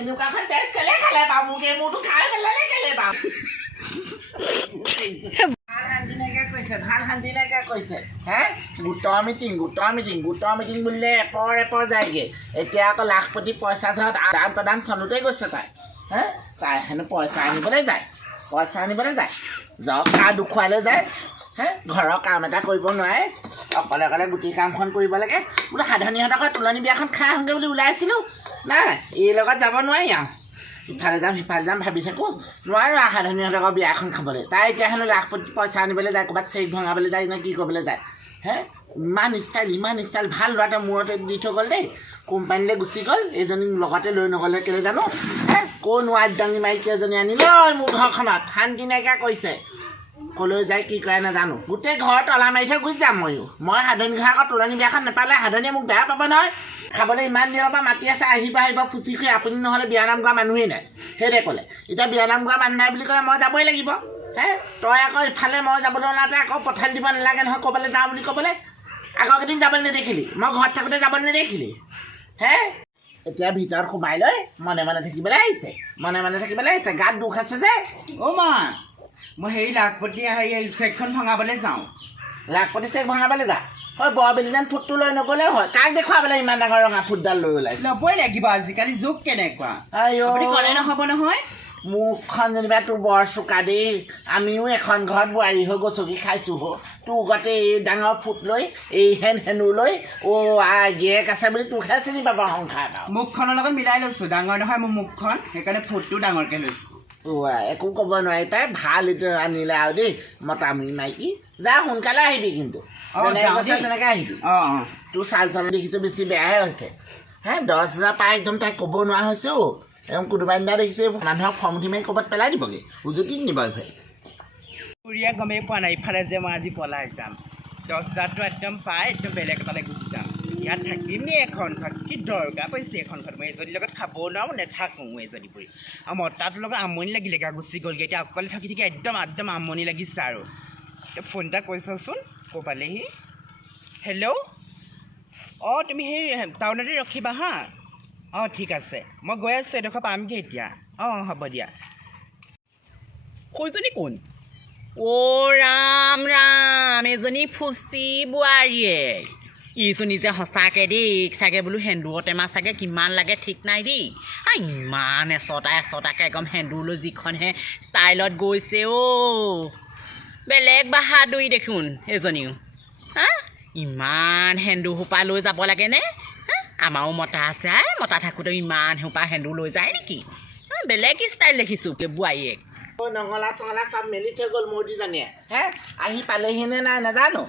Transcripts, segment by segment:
এনেকুৱাখন test কেলে খালে বাৰু মোক এই মোৰতো খাই পেলালে কেলে বাৰু ভাল শান্তি নাইকিয়া কৈছে হে গোটৰ মিটিং বুলিলে এপৰ যায়গৈ এতিয়া আকৌ লাখপতি পইচা য'ত আদান প্ৰদান চলোতে গৈছে তাই তাই হেনো পইচা আনিবলৈ যায় যাওক কাৰ দুখুৱালৈ যায় ঘৰৰ কাম এটা কৰিব নোৱাৰে অকলে গোটেই কামখন কৰিব লাগে বোলো সাধনীহঁতক তোলনি বিয়াখন খাই আহোঁগৈ বুলি ওলাইছিলোঁ নাই এই লগত যাব নোৱাৰি আৰু ইফালে যাম ভাবি থাকোঁ নোৱাৰোঁ সাধনীহঁতক বিয়াখন খাবলৈ তাই এতিয়া হেনো লাখপতি পইচা আনিবলৈ যায় ক'ৰবাত চেক ভঙাবলৈ যায় নে কি কৰিবলৈ যায় ইমান ষ্টাইল ভাল ল'ৰাটো মূৰতে দি থৈ গ'ল দেই কোম্পানীলৈ গুচি গ'ল এইজনী লগতে লৈ নগ'লে কেলৈ জানো কোন ৱাইট দাঙি মাইকী এজনী আনিলৈ মোৰ ঘৰখনত শান্তি নাইকিয়া কৰিছে ক'লৈ যায় কি কৰে নাজানো গোটেই ঘৰ তলা মাৰি থৈ গুচি যাম মই সাধনী ঘৰ আকৌ তোলনি বিয়াখন নাপালে সাধনীয়ে মোক বেয়া পাব নহয় খাবলৈ ইমান দিনৰ পৰা মাতি আছে আহিব ফুচি খুৱাই আপুনি নহ'লে বিয়া নাম গোৱা মানুহেই নাই সেইদৰে ক'লে এতিয়া বিয়া নাম গোৱা মানুহ নাই বুলি ক'লে মই যাবই লাগিব তই আকৌ ইফালে মই যাবলৈ ওলাওঁতে আকৌ পঠালি দিব নালাগে নহয় ক'বলৈ যাওঁ বুলি ক'বলৈ আগৰ কেইদিন যাবলৈ নেদেখিলি মই ঘৰত থাকোঁতে যাবলৈ নেদেখিলি এতিয়া ভিতৰত সোমাই লৈ মনে থাকিবলৈ আহিছে গাত দুখ আছে যে অ' মা মই হেৰি লাখপতি চেকখন ভঙাবলৈ যাওঁ লাখপতি চেক ভঙাবলৈ যা হয় বৰবেলি যেন ফুটটো লৈ নগ'লে হয় কাক দেখুৱাবলৈ ইমান ডাঙৰ ৰঙা ফুটডাল লৈ ওলাইছে ল'বই লাগিব আজিকালি যুগ কেনেকুৱা ক'লে নহ'ব নহয় মুখখন যেনিবা তোৰ বৰ চোকা দেই আমিও এখন ঘৰত বোৱাৰী হৈ গছকি খাইছোঁ তোৰ গতে এই ডাঙৰ ফুট লৈ এই হেনো লৈ গিয়েক আছে বুলি তোকহে চিনি পাব সংসাৰ এটা মুখখনৰ লগত মিলাই লৈছোঁ ডাঙৰ নহয় মোৰ মুখখন সেইকাৰণে ফুটটো ডাঙৰকৈ লৈছোঁ একো ক'ব নোৱাৰি তাই ভাল এইটো আনিলে আৰু দেই মতামুৰি মাইকী যা সোনকালে আহিবি কিন্তু তেনেকৈ আহিবি তোৰ চাল দেখিছোঁ বেছি বেয়াহে হৈছে 10,000 পাই একদম তাই ক'ব নোৱাৰা হৈছে কোনোবা দিনা দেখিছে মানুহক খং উঠি মাৰি ক'ৰবাত পেলাই দিবগৈ উজুতি নিব এইফালে খুৰীয়া গমেই পোৱা নাই ইফালে যে মই আজি পলাই যাম 10,000টো একদম পাই একদম বেলেগ এটালৈ গুচি যাম ইয়াত থাকিম নি এখন ঘৰত কি দৰকাৰ পৰিছে এখন ঘৰত মই এজনীৰ লগত খাবও নোৱাৰোঁ নেথাকোঁ এজনী পৰি আৰু মতাটোৰ লগত আমনি লাগিলে গা গুচি গ'লগৈ এতিয়া অকলে থাকি একদম আমনি লাগিছে আৰু এতিয়া ফোন এটা কৰিছচোন ক'ৰ পালেহি হেল্ল' তুমি সেই টাউনতে ৰখিবা হা ঠিক আছে মই গৈ আছোঁ এডোখৰ পামগৈ এতিয়া হ'ব দিয়া সৌজনী কোন ৰাম এজনী ফুচি বোৱাৰীয়ে ইজনী যে সঁচাকৈ দেই চাগে বোলো সেন্দুৰৰ টেমা চাগে কিমান লাগে ঠিক নাই দেই ইমান এচটাকৈ একদম সেন্দুৰলৈ যিখনহে ষ্টাইলত গৈছে বেলেগ বাহাদুৰি দেখোন এজনীও ইমান সেন্দুৰ সোপা লৈ যাব লাগেনে আমাৰো মতা আছে মতা থাকোঁতেও ইমান সোপা সেন্দুৰ লৈ যায় নেকি বেলেগ ষ্টাইল দেখিছোঁ বোৱাৰীয়েক নঙলা চঙলা চব মেলি থৈ গ'ল মূৰ্তিজনীয়ে আহি পালেহি নে নাই নাজানো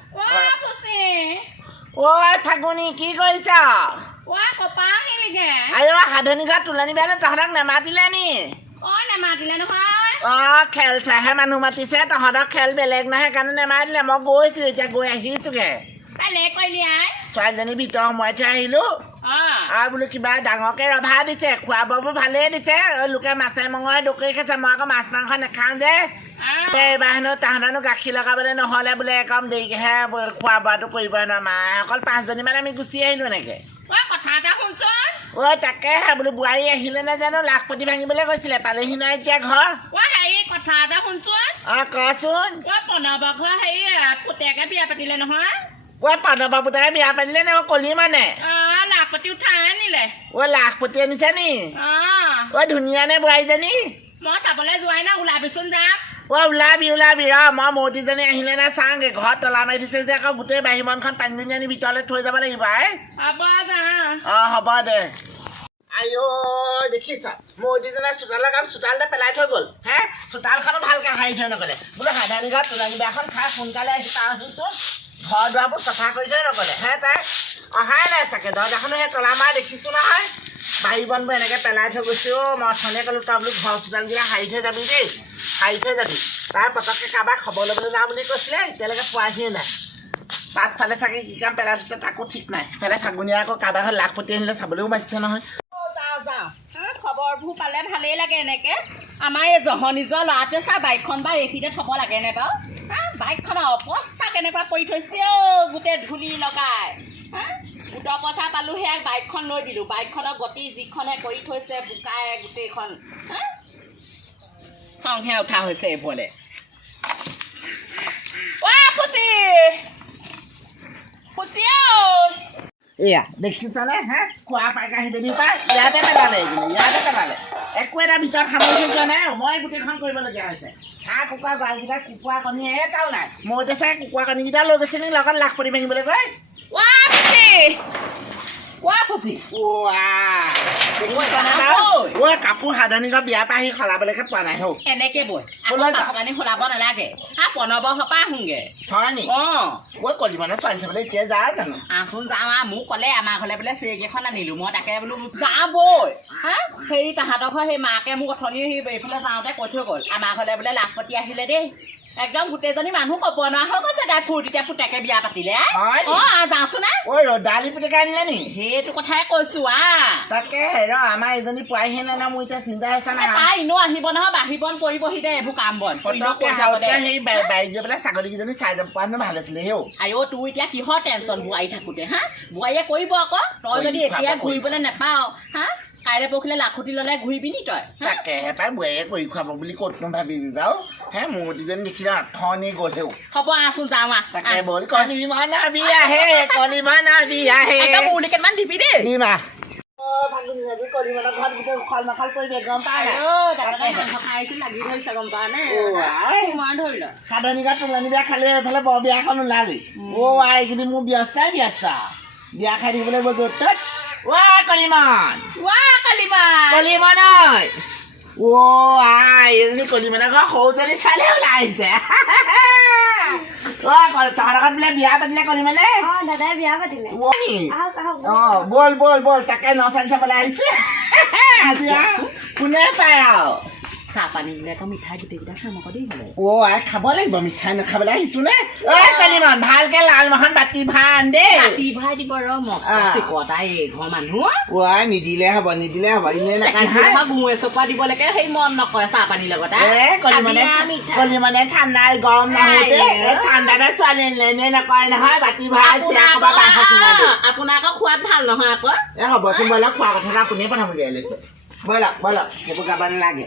ফাগুনি কি কৰিছ সাধনী ঘৰত তোলনি বিয়ালৈ তহঁতক নেমাতিলে নি নেমাতিলে নহয় খেল চাইহে মানুহ মাতিছে তহঁতক খেল বেলেগ নহয় সেইকাৰণে নেমাতিলে মই গৈছিলোঁ এতিয়া গৈ আহিছোঁগৈ ছোৱালীজনী ভিতৰ সোমাই থৈ আহিলোঁ আৰু বোলো কিবা ডাঙৰকৈ ৰভা দিছে খোৱা বোৱাবোৰ ভালেই দিছে লোকে মাছে মঙহে দকৰি খাইছে মই আকৌ মাছ মাংস নাখাওঁ যে এইবাৰ হেনো তাহাঁতৰনো গাখীৰ লগাবলৈ নহ'লে বোলে একদম দেৰিকৈহে খোৱা বোৱাটো কৰিব নোৱাৰে মায়ে অকল 5জনীমান আমি গুচি আহিলোঁ এনেকৈ কথা এটা শুনচোন তাকেহে বোলো বোৱাৰী আহিলে নে জানো লাখপতি ভাঙিবলৈ গৈছিলে পালেহি নাই এতিয়া ঘৰ কথা এটা শুনচোন কচোন প্ৰণৱৰ ঘৰ পুতেকে বিয়া পাতিলে নহয় প্ৰণৱৰ পুতেকে বিয়া পাতিলে নে কলি মানে লাখপতি উঠাই আনিলে লাখপতি আনিছে নি ধুনীয়া নে বোৱাৰীজনী মই চাবলৈ যোৱাই না ওলাবিচোন যাম ওলাবি মই মূৰ্তিজনী আহিলে না চাওঁগে ঘৰত তলা মাৰি দিছে যে আকৌ গোটেই বাঢ়ি মনখন পানী দুনি আনি ভিতৰলৈ থৈ যাব লাগিব হ'ব দে দেখিছ মূৰ্তিজনে চোতালৰ কাম চোতালতে পেলাই থৈ গ'ল চোতালখনো ভালকৈ সাৰি থৈ নগ'লে বোলো সাধাৰণ ঘৰত তোলনি বিয়াখন খাই সোনকালে আহিছোঁ ঘৰ দুৱাৰবোৰ চফা কৰি থৈ নগ'লে তাই অহাই নাই চাগে দৰ্জাখনো সেই তলা মাৰ দেখিছোঁ নহয় বাৰী বনবোৰ এনেকৈ পেলাই থৈ গৈছোঁ মই অথনিয়ে ক'লোঁ তই বোলো ঘৰ চোতালকেইটা সাৰি থৈ যাবি দেই সাৰি থৈ যাবি তাই পটককৈ কাৰোবাক খবৰ ল'বলৈ যাওঁ বুলি কৈছিলে এতিয়ালৈকে পোৱাহিয়ে নাই পাছফালে চাগে কি কাম পেলাই থৈছে তাকো ঠিক নাই সেইফালে ফাগুনীয়ে আকৌ কাৰোবাৰ ঘৰত লাখপতি আহিলে চাবলৈও মাতিছে নহয় খবৰবোৰ পালে ভালেই লাগে এনেকৈ আমাৰ এই নিজৰ ল'ৰাটোৱে বাইকখন বা এইখিনিতে থ'ব লাগেনে বাৰু বাইকখনৰ অৱস্থা কেনেকুৱা কৰি থৈছে গোটেই ধূলি লগাই গোটৰ পইচা পালোঁ সেয়া বাইকখন লৈ দিলোঁ বাইকখনৰ গতি যিখনে কৰি থৈছে বোকাই গোটেইখন খংহে উঠা হৈছে এইফালে ফুচি ফুচি এয়া দেখিছানে হা খোৱা পাইকা সিদিনী পাই ইয়াতে পেলালে ইয়াতে পেলালে একো এটা ভিতৰত সামৰি থৈ যোৱা নাই মই গোটেইখন কৰিবলগীয়া হৈছে হাঁহ কুকুৰা গঁৰালকেইটা কুকুৰা কণী এটাও নাই মই এতিয়া চাই কুকুৰা কণীকেইটা লৈ গৈছে নেকি লগত লাখপতি ভাঙিবলৈ গৈ কাপোৰ সাধনীঘৰ বিয়াৰ পৰা আহি সলাবলৈকে পোৱা নাই হৌ এনেকে বৈ কাপোৰ সলাব নালাগে প্ৰণৱ সপা আহোঁগে হয় নি ঐ কলিমানৰ ছোৱালী চাবলৈ এতিয়া যা জানো আহোঁ যাওঁ মোক ক'লে আমাৰ ঘৰলৈ বোলে চেক আনিলোঁ মই তাকে বোলো যাওঁ বৈ হা সেই তাহাঁতৰ ঘৰ সেই মাকে মোক অথনি সেই এইফালে যাওঁতে কৈ থৈ গ'ল আমাৰ ঘৰলৈ বোলে লাখপতি আহিলে দেই একদম গোটেইজনী মানুহ ক'ব নোৱাৰা হৈ গৈছে তাই ফূৰ্তিতে পুতেকে বিয়া পাতিলে যাওঁচোন না ঐ দালি পুতেকে আনিলে নি সেইটো কথাই কৈছো তাকে হেৰ আমাৰ এজনী পোৱাহিহে নাই ন মোৰ এতিয়া চিন্তা হৈছে নাই তাই এনেও আহিব নহয় বাঢ়িবন কৰিবহি দে এইবোৰ কাম বন সেই বাইক গৈ পেলাই ছাগলীকেইজনী চাই যাব পৰা ভাল আছিলে হেও আইঅ তোৰ এতিয়া কিহৰ টেনচন বোৱাৰী থাকোঁতে হা বোৱাৰীয়ে কৰিব আকৌ তই যদি এতিয়া ঘূৰিবলৈ নাপাৱ হা কাইলৈ পৰহিলে লাখুটি ল'লে ঘূৰিবি নি তই তাকেহে পাই বোৱাৰীয়ে কৰি খুৱাব বুলি ক'তনো ভাবিবি বাৰু হে মূৰ্তিজনী দেখিলে আঠনি গ'লেও হ'ব আছোন যাওঁ তাকে ব'ল কণীমান আবি আহে কণীমান আবি আহে মুৰ্লি কেইটামান দিবি দেই দিমা কণীমানৰ ঘৰত গোটেই উখল মাখল কৰি গম পাই লাগি ধৰিছে গম পাৱ নে ধৰি ল সাধনীঘৰত তোলনি বিয়া খালি এইফালে বৰ বিয়াখন ওলালি আই এইখিনি মোৰ ব্যস্তাই ব্যস্ত বিয়া খাই থাকিবলৈ বৰ য'ত ত'ত কলিমান কলিমান এজনী কলিমানৰ ঘৰ সৰুজনী ছোৱালী ওলাই আহিছে তহঁতৰ ঘৰত বোলে বিয়া পাতিলে কলিমানে দাদাই বিয়া পাতিলে ব'ল ব'ল ব'ল তাকে নচালি চাবলৈ আহিছে কোনে পায় আৰু চাহ পানী দিলে আকৌ মিঠাই গোটেইকেইটা খাম আকৌ দেই বোলে আই খাব লাগিব মিঠাই নাখাবলৈ আহিছো নে কলিমান ভালকে লাল মাখন বাতি ভান দেই বাতি ভাই দিব ৰ মস্তাই ঘৰ মানুহ নিদিলে হ'ব নিদিলে হ'ব এনে নাখায় গুৱে চকুৱা দিবলৈকে সেই মন নকৰে চাহ পানীৰ লগত কলিমানে ঠাণ্ডাই গৰম নহওঁতে ঠাণ্ডাতে ছোৱালী এনে নকৰে নহয় বাতি ভাই আপোনাৰ আকৌ খোৱাত ভাল নহয় আকৌ হ'বচোন ব'লক খোৱা কথা আপুনিয়ে প্ৰথম উলিয়াই লৈছে ব'লক ব'লক সেইবোৰ গাব নালাগে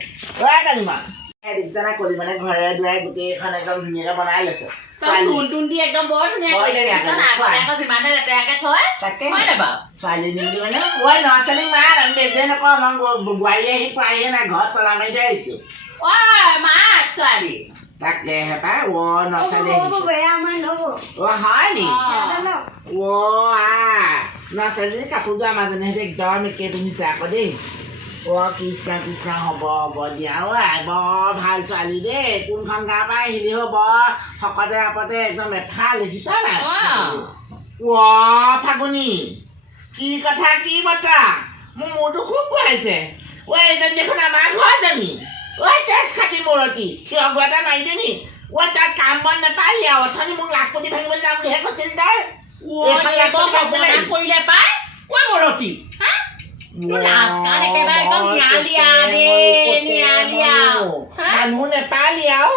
কলিমান দেখিছানে কলিমানে ঘৰে দুৱাৰে গোটেইখন একদম ধুনীয়াকে বনাই লৈছে ছোৱালী নিমিলি মানে ল'ৰা ছোৱালীক মাত আমি বেজে নকওঁ আমাক বোৱাৰী আহি পোৱাহিয়ে নাই ঘৰত তলা মাৰি থৈ আহিছো তাকে হেপাই নচালি হয় নি নচালী কাপোৰযোৰ আমাৰজনী সিহঁতে একদম একে পিন্ধিছে আকৌ দেই কৃষ্ণ কৃষ্ণ হ'ব হ'ব দিয়া বৰ ভাল ছোৱালী দেই কোনখন গাঁৱৰ পৰা আহিলি হ'ব শকতে আপতে একদম এফাল দেখিছ নাই ফাগুনী কি কথা কি বতৰা মোৰ মূৰটো খুব ঘূৰাইছে এইজনী দেখোন আমাৰ ঘৰজনী তেজ খাটি মূৰতি থিয় গোৱা এটা মাৰি দিওঁ নি তাক কাম বন নাপালি আৰু অথনি মোক লাখপতি ভাঙিবলৈ যাম বুলিহে কৈছিল তাই কৰিলে পাই মূৰতি মানুহ নেপালি আৰু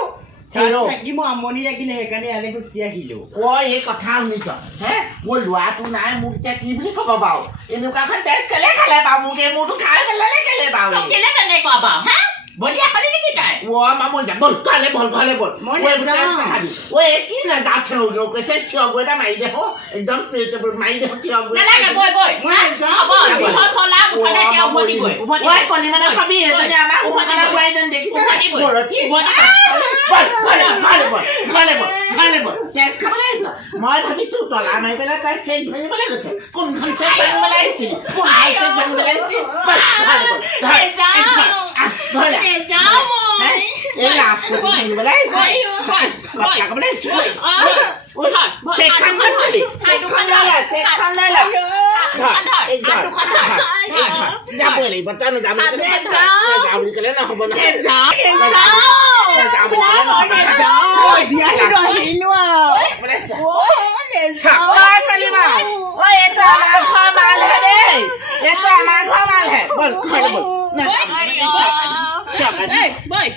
আমনি লাগিলে সেইকাৰণে ইয়ালৈ গুচি আহিলো এই কথা শুনিছ হে মোৰ ল'ৰাটো নাই মোক এতিয়া কি বুলি ক'ব বাৰু এনেকুৱাখন তেজ কেলে খালে বাৰু মোক এই মোৰটো খাই পেলালে কেলে বাৰু কেলে তেনেকুৱা বাৰু হা বলিয়া খালি নেকি তাই মই যাম বল ঘৰলে বল ঘৰলে বল কি নাযাওঁ থিয় কৈছে থিয় গৈ এটা মাৰি দে একদম মাৰি দে থিয় গৈ কলিমানে খাবি এজনী আমাৰ উপাদানা বোৱাৰীজনী দেখিছে তেজ খাবলৈ আহিছ মই ভাবিছো তলা মাৰি পেলাই তাই চেক ভাঙিবলৈ গৈছে কোনখন চেক ভাঙিবলৈ আহিছিল যাবই লাগিব তই নাযাব বুলি ক'লে নহ'ব এইটো আমাৰ ঘৰ মালহে দেই এইটো আমাৰ ঘৰ মালহে বল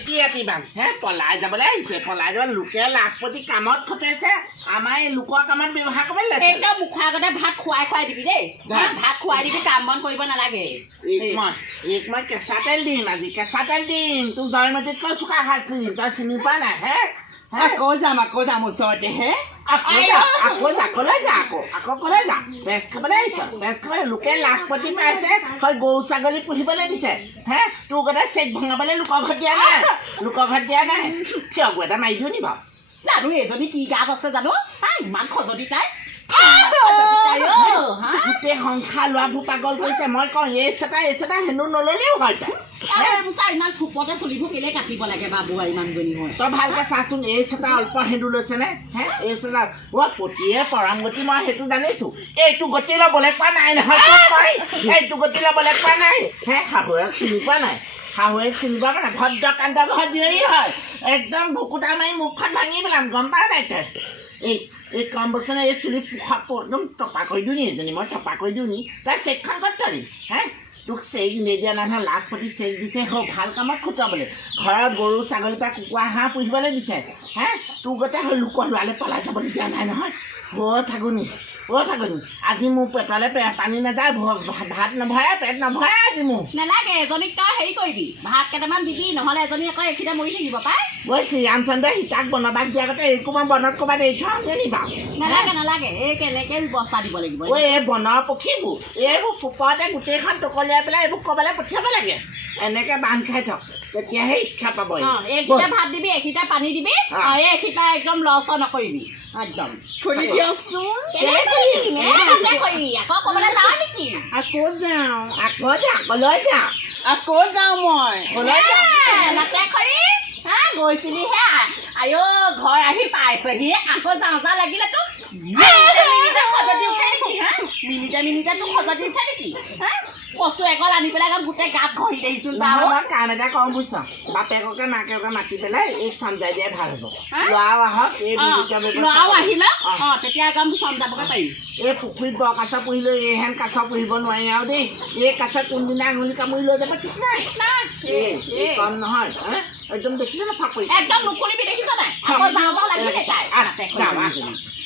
কি ৰাতিবান হে পলাই যাবলৈ আহিছে পলাই যাব লোকে লাখপতি কামত খটাইছে আমাৰ এই লোকৰ কামত ব্যৱহাৰ কৰিব লাগে একদম মুখৰ আগতে ভাত খুৱাই দিবি দেই ভাত খুৱাই দিবি কাম বন কৰিব নালাগে মই কেঁচা তেল দিম আজি কেঁচা তেল দিম তোক জয়মতীতকৈ চোকা খাইছিল তই চিনি পোৱা নাই হে আকৌ যাম ওচৰতে হে আকৌ কলৈ যা আকৌ কলৈ যা তেজ খাবলৈ আহিছ তেজ খাবলৈ লোকে লাখপতি পাইছে তই গৰু ছাগলী পুহিবলৈ দিছে হে তোৰ কথা চেক ভঙাবলৈ লোকৰ ঘৰত দিয়া নাই থিয় গৈ এটা মাৰি দিওঁ নি বাৰু জানো এজনী কি গাত আছে জানো ইমান খজতি তাই গোটেই সংসাৰ লোৱাবোৰ পাগল কৰিছে মই কওঁ এই চেতা হেনো নললেও হয় তই ইমান ফুপতে চুলিবোৰ কেলে কাটিব লাগে বাবু ইমানজনী হয় তই ভালকে চাচোন এই চেতা অল্প সেন্দু লৈছেনে হে এই চেতা পতিয়ে পৰংগতি মই সেইটো জানিছো এইটো গতি ল'বলৈ পোৱা নাই নহয় এইটো গতি ল'বলৈ পোৱা নাই হে শাহুৱেক চিনি পোৱা নাই শাহুৱেক চিনি পোৱা নাই ভদ্ৰ কাণ্ড ঘৰ দিয়েই হয় একদম বুকুটা মাৰি মুখখন ভাঙি পেলাম গম পাৱ নাই তই এই কম বছৰ এই চুলি একদম টপা কৰি দিওঁ নি এজনী মই টপা কৰি দিওঁ নি তই চেকখন ক'ত তৰি হে তোক চেক নিদিয়া নাই নহয় লাখপতি চেক দিছে ভাল কামত খুটাবলৈ ঘৰত গৰু ছাগলীৰ পৰা কুকুৰা হাঁহ পুহিবলৈ দিছে হে তোৰ গোটেই হৈ লোকৰ ল'ৰালে পলাই যাবলৈ দিয়া নাই নহয় ফাগুনী আজি মোৰ পেটলৈ পানী নাযায় ভাত নভৰাই পেট নভৰাই আজি মোৰ নালাগে এজনীক তই হেৰি কৰিবি ভাত কেইটামান দিবি নহ'লে এজনী আকৌ এইখিনিতে মৰি থাকিব পাই ঐ শ্ৰীৰামচন্দ্ৰই সীতাক বনবাস দিয়াৰ আগতে এইকো মই বনত ক'ৰবাত এৰি থওঁ নি বাৰু নালাগে এই কেনেকৈ ব্যৱস্থা দিব লাগিব ঐ এই বনৰ পক্ষীবোৰ এইবোৰ ফুকতে গোটেইখন টকলিয়াই পেলাই এইবোৰ ক'ৰবালৈ পঠিয়াব লাগে এনেকৈ বান্ধ খাই থক তেতিয়াহে শিক্ষা পাব এইকেইটা ভাত দিবি এইকেইটা পানী দিবি এইকেইটা একদম লৰচৰ নকৰিবি একদম খুলি দিয়কচোন আকৌ ক'বলৈ যাওঁ নেকি আকৌ যাওঁ আকৌ যাওঁ মই গৈছিলি হে আই ঘৰ আহি পাইছেহি আকৌ যাওঁ লাগিলে তোক খজতি উঠে নেকি মিনিটে তোক খজতি উঠে নেকি কচু একল আনি পেলাই গোটেই গাত ঘঁহি দেখিছোন মই কাম এটা কওঁ বুজিছ বাপেককে মাকেকে মাতি পেলাই এই চমজাই দিয়াই ভাল হ'ব ল'ৰাও আহক এই ল'ৰাও আহিলে তেতিয়া একদম চমজাবকে পাৰিম এই পুখুৰীত বৰ কাছ পুহিলেও এইহেন কাছ পুহিব নোৱাৰি আৰু দেই এই কাছ কোনদিনা আঙুলি কামুৰি লৈ যাব ঠিক নাই কম নহয় একদম দেখিছ না ফাপৰি একদম নুখুলিবি দেখিছ নাই আকৌ যাওঁ লাগিব